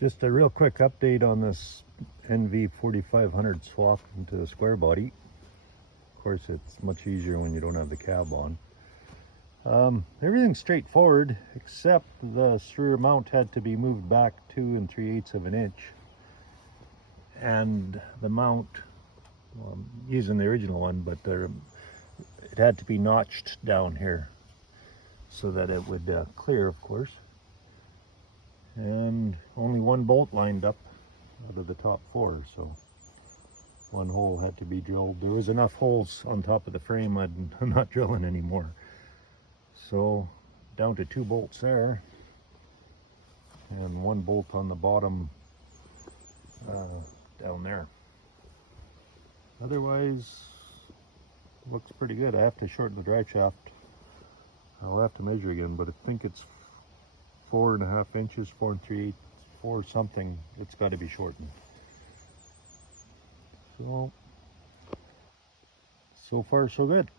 Just a real quick update on this NV4500 swap into the square body. Of course, it's much easier when you don't have the cab on. Everything's straightforward, except the rear mount had to be moved back 2 3/8 of an inch. And the mount, well, I'm using the original one, but it had to be notched down here so that it would clear, of course. And only one bolt lined up out of the top 4, so one hole had to be drilled. There was enough holes on top of the frame, I'm not drilling anymore. So down to 2 bolts there, and 1 bolt on the bottom down there. Otherwise, looks pretty good. I have to shorten the drive shaft. I'll have to measure again, but I think it's 4.5 inches, 4 3/8, 4 something. It's got to be shortened. So far so good.